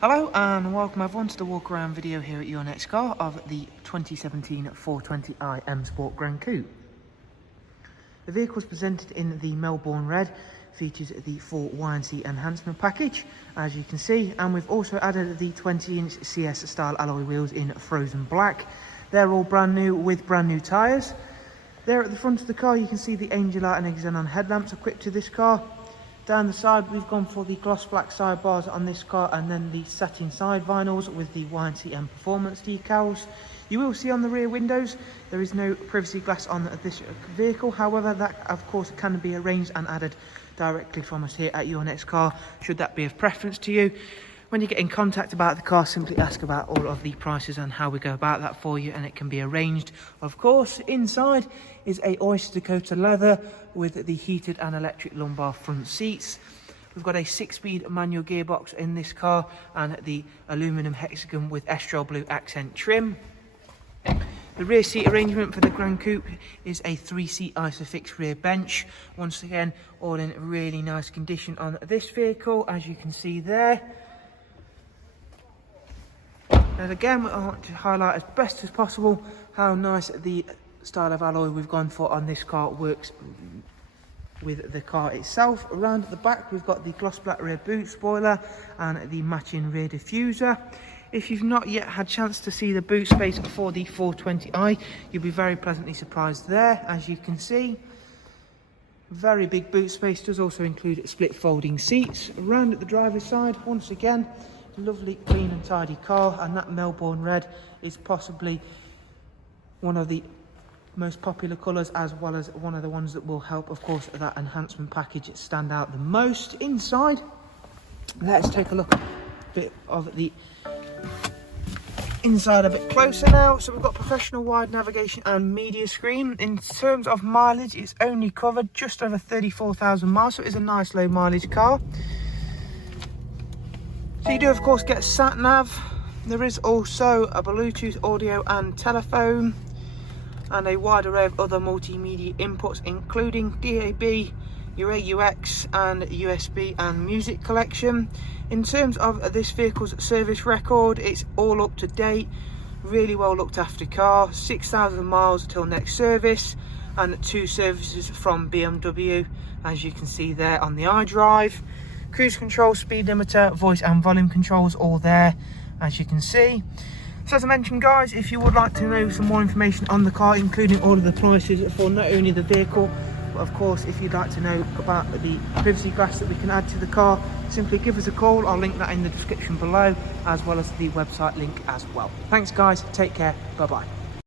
Hello and welcome everyone to the walk around video here at your next car of the 2017 420i M Sport GRAN COUPE. The vehicle is presented in the Melbourne red, features the full YNC enhancement package as you can see, and we've also added the 20-inch CS style alloy wheels in frozen black. They're all brand new with brand new tyres. There at the front of the car you can see the Angel Light and xenon headlamps equipped to this car. Down the side we've gone for the gloss black sidebars on this car, and then the satin side vinyls with the YNC Mperformance decals. You will see on the rear windows there is no privacy glass on this vehicle, however that of course can be arranged and added directly from us here at your next car should that be of preference to you. When you get in contact about the car, simply ask about all of the prices and how we go about that for you, and it can be arranged. Of course, inside is a Oyster Dakota leather with the heated and electric lumbar front seats. We've got a 6-speed manual gearbox in this car and the aluminum hexagon with Estrel blue accent trim. The rear seat arrangement for the GRAN COUPE is a 3-seat Isofix rear bench. Once again, all in really nice condition on this vehicle, as you can see there. And again, I want to highlight as best as possible how nice the style of alloy we've gone for on this car works with the car itself. Around at the back we've got the gloss black rear boot spoiler and the matching rear diffuser. If you've not yet had a chance to see the boot space for the 420i, you'll be very pleasantly surprised there. As you can see, very big boot space, does also include split folding seats. Around at the driver's side, once again, lovely clean and tidy car, and that Melbourne red is possibly one of the most popular colours, as well as one of the ones that will help of course that enhancement package stand out the most. Inside, let's take a look at a bit of the inside a bit closer now. So we've got professional wide navigation and media screen. In terms of mileage, it's only covered just over 34,000 miles, so it is a nice low mileage car. So you do of course get sat nav. There is also a Bluetooth audio and telephone, and a wide array of other multimedia inputs including DAB, your AUX and USB and music collection. In terms of this vehicle's service record, it's all up to date, really well looked after car. 6,000 miles till next service and 2 services from BMW, as you can see there on the iDrive. Cruise control, speed limiter, voice and volume controls all there, as you can see. So as I mentioned guys, if you would like to know some more information on the car, including all of the prices for not only the vehicle, but of course if you'd like to know about the privacy glass that we can add to the car, simply give us a call. I'll link that in the description below, as well as the website link as well. Thanks guys, take care, bye bye.